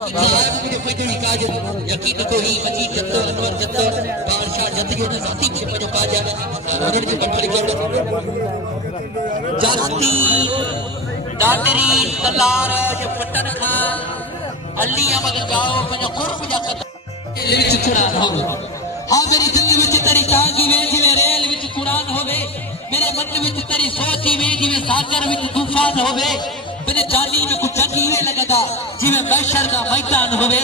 यकीन को ही मजीद जत्तो अनवर जत्तो बादशाह जत्तो ने जाती से पजो काजा उन्हनि जो बठड़ी कर जाती दादरी तलार जो पटन खा अली अमद गाओ पजो कुर्ब जा विच कुरान हो हां मेरी दिल विच तेरी जागी वे जिवे रेल विच कुरान होवे मेरे मन विच तेरी सोच वे जिवे सागर विच तूफान होवे मेरे जानी में कुछ जगी ये लगदा जिवे महशर का मैदान होवे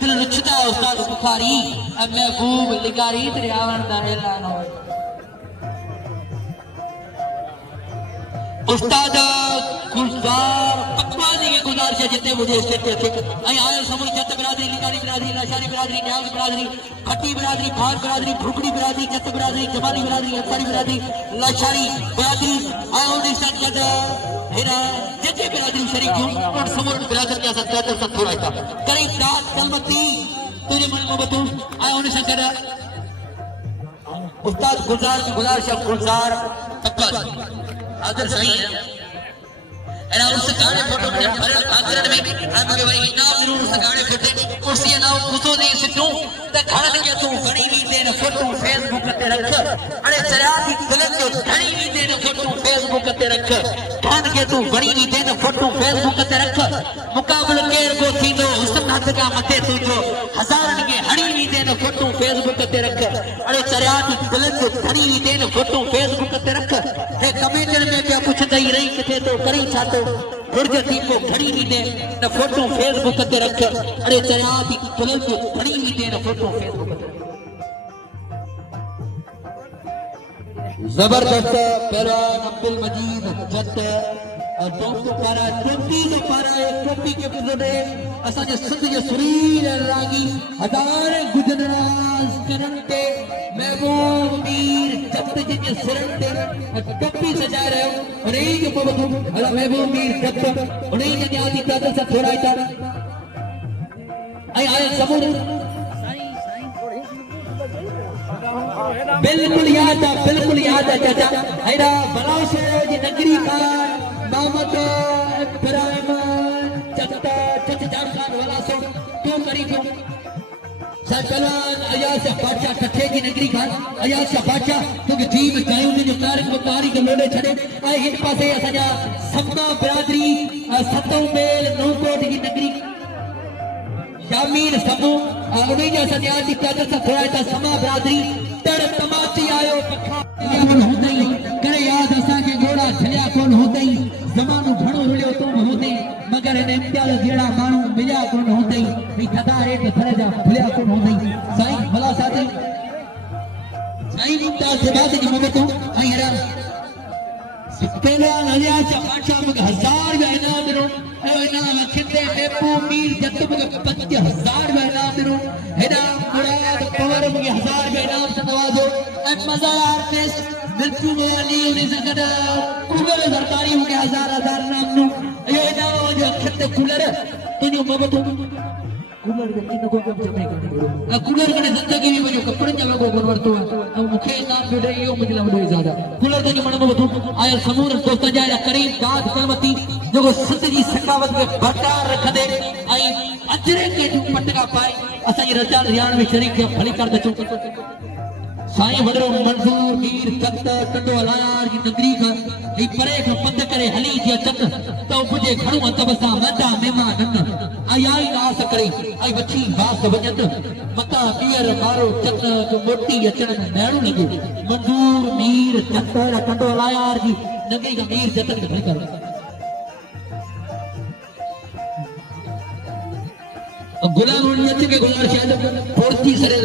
दिल रुचदा उस्ताद बुखारी अब महबूब लिगारी तेरे आवन दा ऐलान होवे उस्ताद गुलजार पकवानी के गुजारिश जितने मुझे स्टेज पे थे आई आयल समूह जत बिरादरी लिगारी बिरादरी लाशारी बिरादरी न्याज बिरादरी भट्टी बिरादरी भार बिरादरी भुगड़ी बिरादरी जत बिरादरी जमानी बिरादरी अंसारी बिरादरी लाशारी बिरादरी आयो निशान जद हेरा जजे बिरादरी शरीक हूं और समूह बिरादर के साथ बैठकर सब थोड़ा था करीब दाद कलमती तेरे मन में बतू आयो निशान जद उस्ताद गुलजार पकवानी आदर सही है एना उस गाने फोटो में भरल आदरण में हम के भाई इनाम जरूर उस गाने फोटो कुर्सी ना खुशो दे सिटू त घण के तू घणी वी दे न फोटो फेसबुक ते रख अरे चरा दी गलत जो घणी वी दे न फोटो फेसबुक ते रख घण के तू घणी वी दे न फोटो फेसबुक ते रख मुकाबल केर को थींदो हुस्न हथ का मथे तू जो हजारन के हणी वी दे न फोटो फेसबुक ते रख अरे चरा दी गलत जो घणी वी दे न फोटो फेसबुक ते रख हे कमेंट में क्या पूछदई रही किथे तो करी छातो गुरजती को घड़ी भी दे न फोटो फेसबुक ते रख अरे चया दी गलत जो घड़ी भी दे न फोटो फेसबुक ते जबरदस्त पहलवान अब्दुल मजीद जट और दोस्तों पारा टोपी जो पारा एक टोपी के गुजरे असा जे सिंध जो सुरील रागी हजार गुजरात करंटे महबूब मीर जट जे सिरन ते टोपी सजा रहे और एक बबू अला महबूब मीर जट उन्हीं ने आदि दादा से थोड़ा था आई आए समूह बिल्कुल याद है चाचा हैरा बलाशर जी नगरी का मोहम्मद इब्राहिम चत्ता चच जारखान वाला सो तो करीब सरकलान अयाश बादशाह ठठे की नगरी का अयाश बादशाह तो जीव जायो ने जो तारीख मुतारी के लोडे छड़े आई हिन पासे असाजा सम्मा बिरादरी सतो मेल नौकोट की नगरी शामीर समूह उन्हीं जो सजा दी कादर से थोड़ा था समा बिरादरी तर तमाची आयो पखा होते ही करे याद असा के घोड़ा छलिया कोन होते ही जमानो घणो हुलियो तो होते मगर इन इम्तियाज जेड़ा मानू मिलिया कोन होते ही भी थदा रे के थरे जा भुलिया कोन होते ही साईं भला साथी साईं इम्तियाज से बात जी मगतो आई हरा सिकेला नलिया चा बादशाह मग हजार का इनाम दिनो ए इनाम किते बेपू मीर जत मग 50,000 का इनाम दिनो हेडा मुराद पवर मग 1000 का इनाम से नवाजो ए मजार आर्टिस्ट बिल्कुल वाली उन्हें जगद कुबल सरकारी मग 1000 इनाम नु ए इनाम जो किते कूलर तुजो मगतो कूलर के इन को कब जमे कर कूलर कने जिंदगी में जो कपड़े जमे को वरतो अब मुखे इनाम जोड़े यो मुझे लवडो ज्यादा कूलर के मन में बतो आया समूह दोस्त जाया करीम दाद कलमती जो सिंध जी सकावत में बरकरार रख दे आई अजरे के जो पटका पाए असा ये रजा रियान में शरीक के भली कर दचो साईं वडरो मंजूर मीर चत टंडो अलायार की नगरी का ई परे का पंध करे हली जी चत तो मुझे घणो तबसा मदा मेहमान आई आई आस करे आई बची बास वजत मता पीर मारो चत जो मोटी अचन में मेणो लगे मंजूर मीर चत टंडो अलायार की नगरी का मीर चत के भली कर गुलाम उन्नत के गुलाम शायद फोर्टी सरे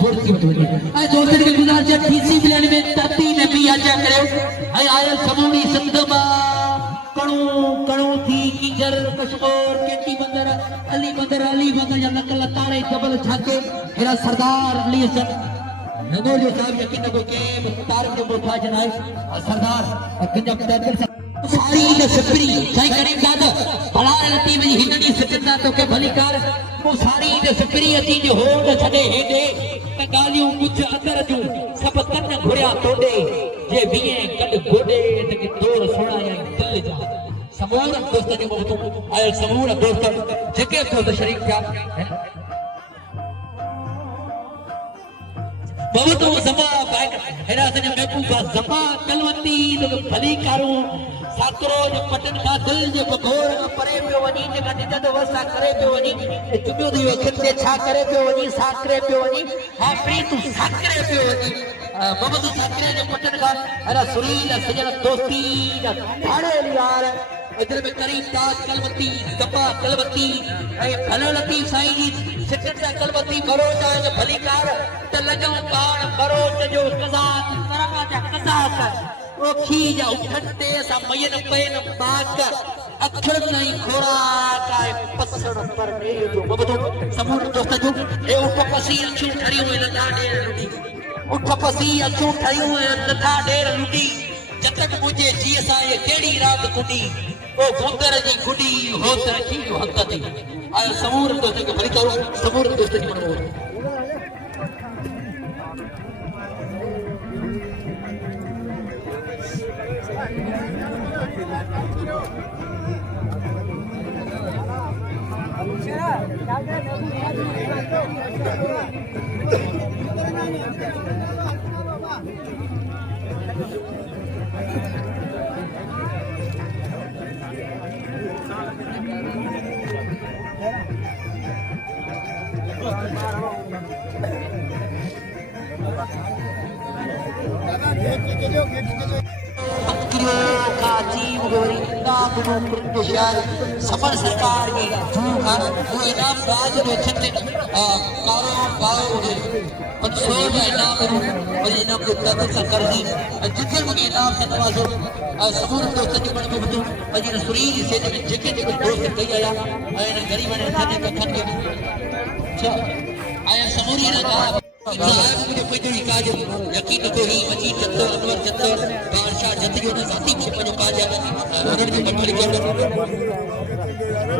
फोर्टी बटोली आई दोस्त के गुलाम से पीसी प्लान में तती नबी आजा करे आई आयल समूनी संदमा कणो थी किजर कशकोर केटी बंदर अली बंदर या नकल तारे जबल झाके मेरा सरदार अली हसन नगो जो साहब यकीन को के तार के बोथा जनाए सरदार कंजा पैदल सारी न सपरी साईं करीम दादा भला लती में हिंदनी सचता तो के भली कार वो सारी न सपरी अती जो हो न छडे हेडे त गालियों कुछ अंदर जो सब कन घुरिया तोड़े जे बिए कड गोडे त के तोर सोना या दिल जा समूर दोस्त जो मोहतो आयल समूह दोस्त जेके दोस्त शरीक थिया मोहतो जमा बाइक हेरा सने महबूबा जमा कलवती तो भली कारू साकरो जो पटन का दिल जो बगोर का परे पे वनी जे का दिदा तो वसा करे पे वनी चुमियो दी वक्त ते छा करे पे वनी साकरे पे वनी हां प्री तू साकरे पे वनी मोहतो साकरे जो पटन का हेरा सुरील सजन दोस्ती भाड़े यार इधर में करीब ताज कलवती जमा कलवती ए भलवती साईं जी सिकट कलवती बरोजा जो भली कार त लगो पाण बरोज जो कजात करा जा कजात ओ खी जा उठते सा मयन पेन बाक अखर नहीं खोरा काय पसड़ पर ने जो बबतो समूह दोस्त जो ए उठ पसी अचू ठरी हुई लता डेर लुटी उठ पसी अचू ठरी हुई लता डेर लुटी जब तक मुझे जी सा ये केड़ी रात कुटी ओ गुंदर जी गुडी होत रखी जो हक थी आयो समूह दोस्त के भली करो समूह दोस्त जी मनो सफल सरकार के इनाम बाज जो छते कारो बाओ के 500 का इनाम करूं और इनाम को दाता सरकार दी जिथे मुझे इनाम से नवाजो समूह दोस्त जी बन को बतो अजी रसूली से जेके दोस्त कई आया आया गरीब ने खाने का खन के अच्छा आया समूरी ना का साहब मुझे कोई काज यकीन को ही मची जत्तो अनवर जत्तो बादशाह जत्तो जो साथी के पनो काज उन्हनि जो बटल के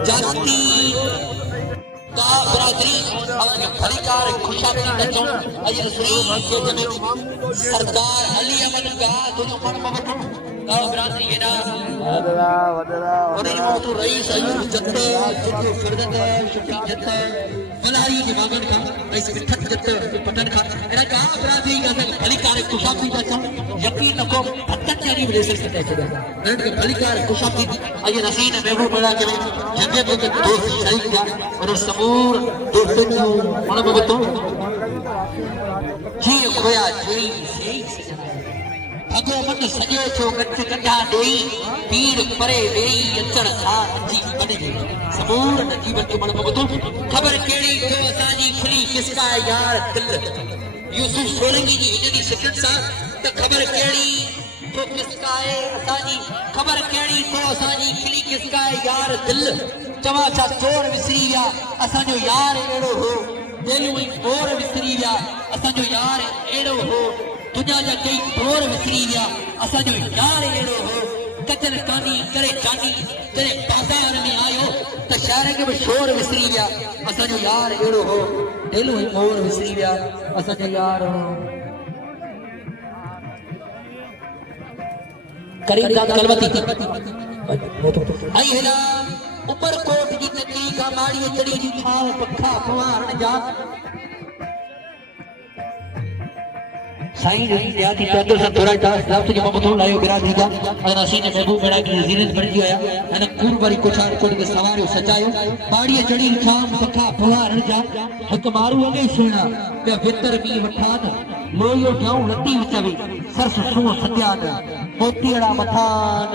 जाती का बरादरी और फरीकार खुशाली नचो अज रसूली के जने सरदार अली अमन का दोनों मन मगटो का बरादरी एना वदरा और ये तो रईस अयूब जत्तो जत्तो फरदत शफी जत्तो फलारी के मांगन का ऐसे ठट जत्तो पटन का एना का बरादरी का फरीकार खुशाली नचो यकीन को हत्ता चरी ले सकते हैं नरड के फरीकार खुशाली अज रसीन महबूब बड़ा के जगे के दोस्त शरीक था और समूह दोस्त जो मन मगटो जी खोया जी सही अगो मन सजो छो गच कटा देई पीर परे वेई अचण था जी बने समूर नदी बन के मन मगतो खबर केड़ी तो असाजी खुली किसका यार दिल यूसुफ सोलंगी जी इनकी सिकट सा तो खबर केड़ी तो किसका है असाजी खबर केड़ी तो असाजी खुली किसका यार दिल चवा चा चोर विसरिया असाजो यार एड़ो हो दिल में बोर विसरिया असाजो यार एड़ो हो तुझा जा कई बोर विसरी गया असाजो यार एड़ो हो कचर कानी करे चानी तेरे बाजार में आयो त शहर के शोर विसरी गया असाजो यार एड़ो हो दिल में बोर विसरी गया असाजो यार करीब दा कलवती आई हेला उमरकोट की नगरी का माड़ी चढ़ी जी छाव पखा पवारण जा साईं जो याद ही पैदल से थोड़ा सा लास्ट जो ममतो लायो गिरा दीगा अगर असी ने महबूब बड़ा की जीरत बन गया अने कुरबारी कोठार कोट के सवारियो सजायो बाड़ी चढ़ी छाम पखा पवारण जा हक मारू अगे सुना पे भीतर भी वठान लोयो ठाऊ लती विचवी सरस सो सत्यान मोतीड़ा मथान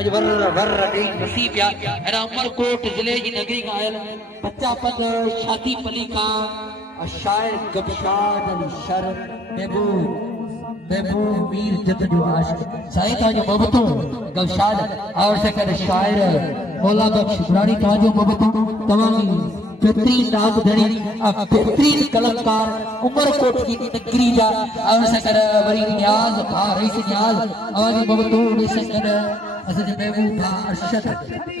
अज वर वर दे नसीब या एना उमरकोट जिले की नगरी का आयल बच्चा पग शादी पली का शायर गबशाद अली शर महबूब मीर जत जो आशिक साईं था जो मोहब्बतो गबशाद और से कर शायर मौला बख्श बुरानी था जो मोहब्बतो तमामी बेहतरीन नाम धड़ी बेहतरीन कलाकार उमरकोट की नगरी जा और से कर वरी न्याज भा रईस न्याज आवाज मोहब्बतो ने से कर असज महबूब भा अरशद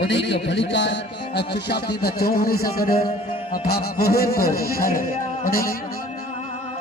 उन्हीं के भलीकार खुशाबदी दा चो उन्हीं से कर भा मोहे को शर उन्हीं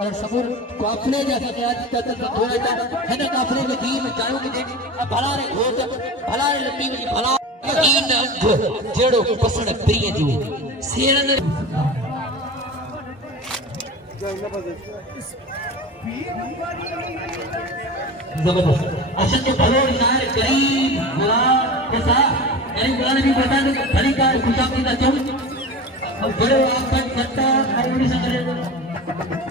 और समूर काफले जैसा क्या कहते हैं थोड़ा सा है ना काफले के बीच में जाओ कि भला रे घोट भला रे लंबी में भला इन जेड़ो पसंद प्रिय जो सेरन जबरदस्त असल के भलो शायर करीम गुलाम कैसा करीम गुलाम भी बता दो भली कार खुशामदी का चौक बड़े आपन सत्ता आयोडी संगरे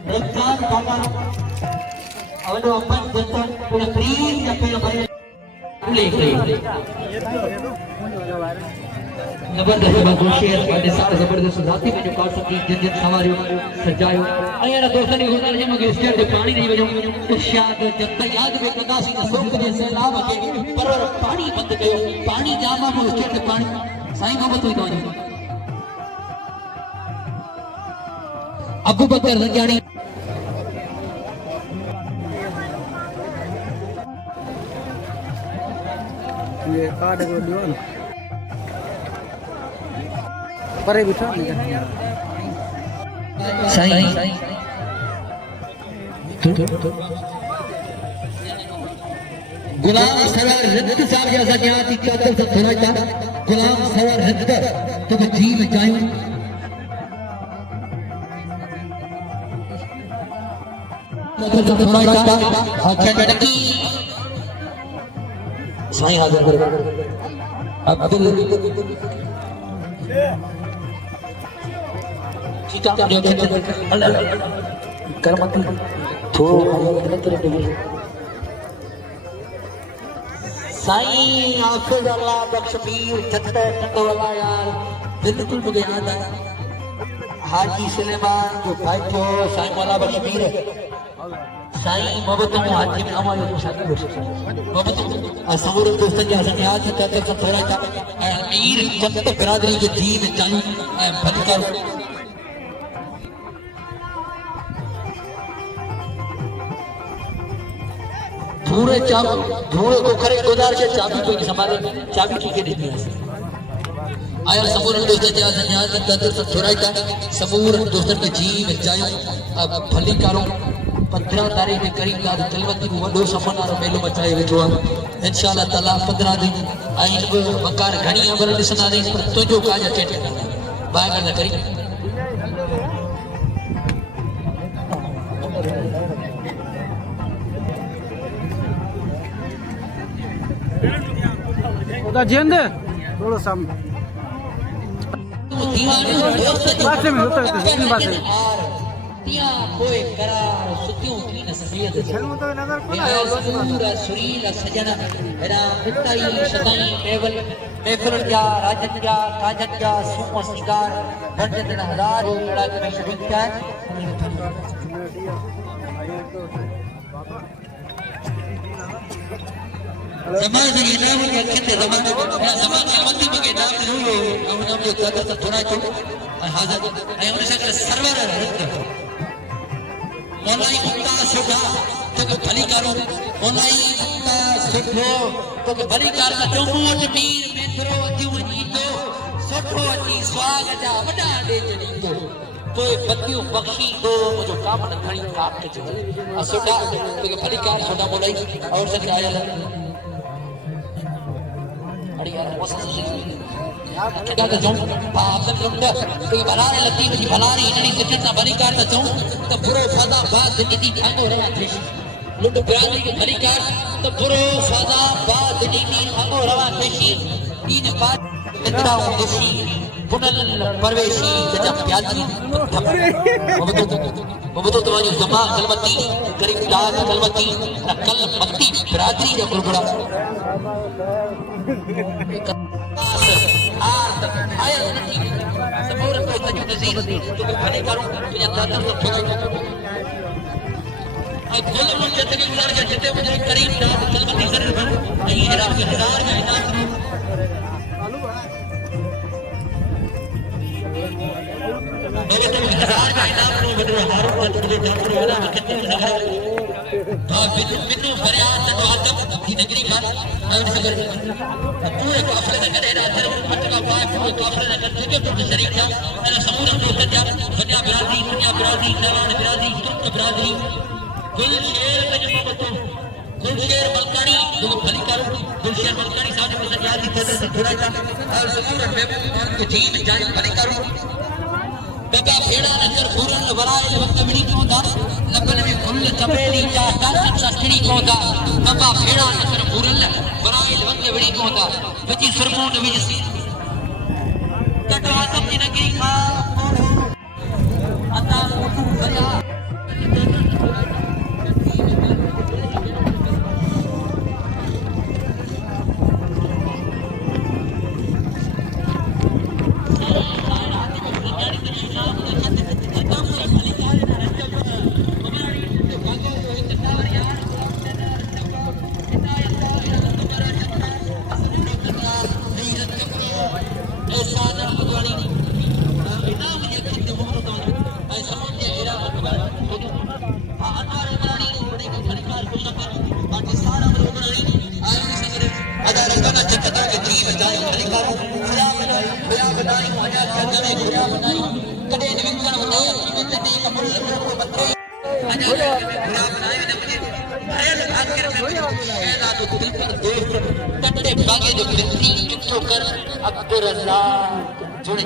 रमजान बाबा ಅವನು अपन सत्ता पूरा करीम या पे भाई ले जबरदस्त बाबू शेर वाले साथ जबरदस्त जाती में जो काट सकती जन सवारियों सजायो अयारा दोस्तों ने होना है मगर स्टेट के पानी नहीं बजो इरशाद जब तक याद में कदासी ना सोक दे सैलाब के परवर पानी बंद गयो पानी जामा में स्टेट के पानी साईं मोहम्मद हुई तो अबू बकर रंजानी ये कार्ड को दियो ना परे बिठा साईं गुलाम सवार रिद्द साहब जैसा क्या थी चादर से थोड़ा था गुलाम सवार रिद्द तो जी में जाऊं साईं हाजिर कर अब्दुल kita dia करमत थोड़ा साईं आखिर अल्लाह बख्श पीर छत्ते टटोला यार बिल्कुल मुझे याद आया हाजी सुलेमान जो भाई जो साईं मौला बख्श पीर साईं मोहब्बत में हाजी में हमारे शादी हो मोहब्बत असमूर दोस्तन जा सके आज कहते हैं थोड़ा सा अमीर छत्ते बिरादरी के दीन चाहिए बनकर धूरे को खरे गुजार के चाबी कोई संभाले चाबी की के देती है आया समूर दोस्तन जा संन्यास की कदर से थोड़ा सा समूर दोस्तन के जीव जायो अब भली कारो 15 तारीख के करीब का तलवती वडो सपनारो मेलो मचाए वेठो इंशाअल्लाह ताला 15 दिन आइन मकार घणी अमर दिसना दे पर तुजो काज अचे बाग न करी उधर जेंद थोड़ा सा पास में होता है इतनी बात है तिया कोई करार सुतियों की नसीहत पूरा शरीर सजना मेरा मिटाई सदाई केवल मेखल जा राजन जा काजन जा सुम सिंगार बंदन हजार लड़ा के शुरू क्या है समाज के नाम के कितने समाज कलमती के नाम हो हम नाम जो कदर थोड़ा चो हाजिर है उनसे सर्वर मोलाई मुक्ता सुखा तो के भली करो मोलाई मुक्ता सुखो तो के भली कर का चौमोट पीर मेथरो अजू वनी तो सुखो अजी स्वाग जा वडा दे जणी तो कोई बतियों बख्शी दो मुझे काम न खणी काट के चले सुखा तो के भली कर छोटा मोलाई और से आया अरे यार क्या तो जाऊं आप सब लोग तो बनाने लगती मुझे बनाने इतनी कितना बड़ी कार तो जाऊं तो बुरो फादा बात नीति भागो रहा थे लुट प्यारी के बड़ी कार तो बुरो फादा बात नीति भागो रहा थे तीन बात इतना उदेशी पुनल परवेशी जब प्यारी वो तो तुम्हारी जमा कलमती करीब दास कलमती कल मक्ती बिरादरी का गुरगुड़ा आया नहीं समूर को तजु नजीर तो भले करूं या दादा तो थोड़ा अब बोलो मुझे तक गुजार के जितने मुझे करीब दास कलमती कर ये हेरा के हजार का इनाम मेरे तो हजार का इनाम नो बदले हारो का तो जाकर वाला कितने हजार बिनु फरियाद तो आदम की नगरी का और सगर पूरे काफले ने करे रात का बात पूरे काफले ने करके तो शरीक था अरे समूह को सजा दुनिया बिरादरी जवान बिरादरी तुर्क बिरादरी गुलशेर मलकानी जो फलीकर गुलशेर मलकानी साहब को सजा दी थे थोड़ा सा और समूह में को जीव जान फलीकर बेटा फेड़ा नजर फूरन वराए वक्त मिली क्यों था लगन में फुल चमेली जा कांच सस्ती क्यों था बेटा फेड़ा नजर फूरन वराए वक्त मिली क्यों था बची सुरमो ने विजसी कटो आदम की नगरी खा अता फोटो करया अकबर अल्लाह जुड़े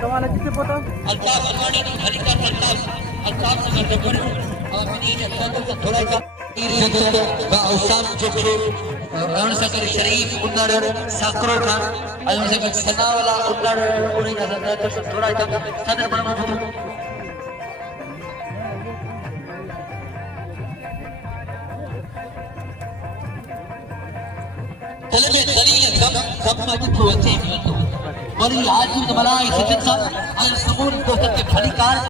कमाल कितने पोता अल्ताफ अल्वानी हरिका अल्ताफ अल्ताफ से रबर और मदीने अंदर का थोड़ा सा औसान जो रण सकर शरीफ उन्नर साकरो खान अजम सकर सना वाला उन्नर उन्हीं का थोड़ा सा सदर बना तलबे दलील कम मजबूत होते हैं और ये आज भी हमारा इस सिलसिला अल समून को सत्य फलीकार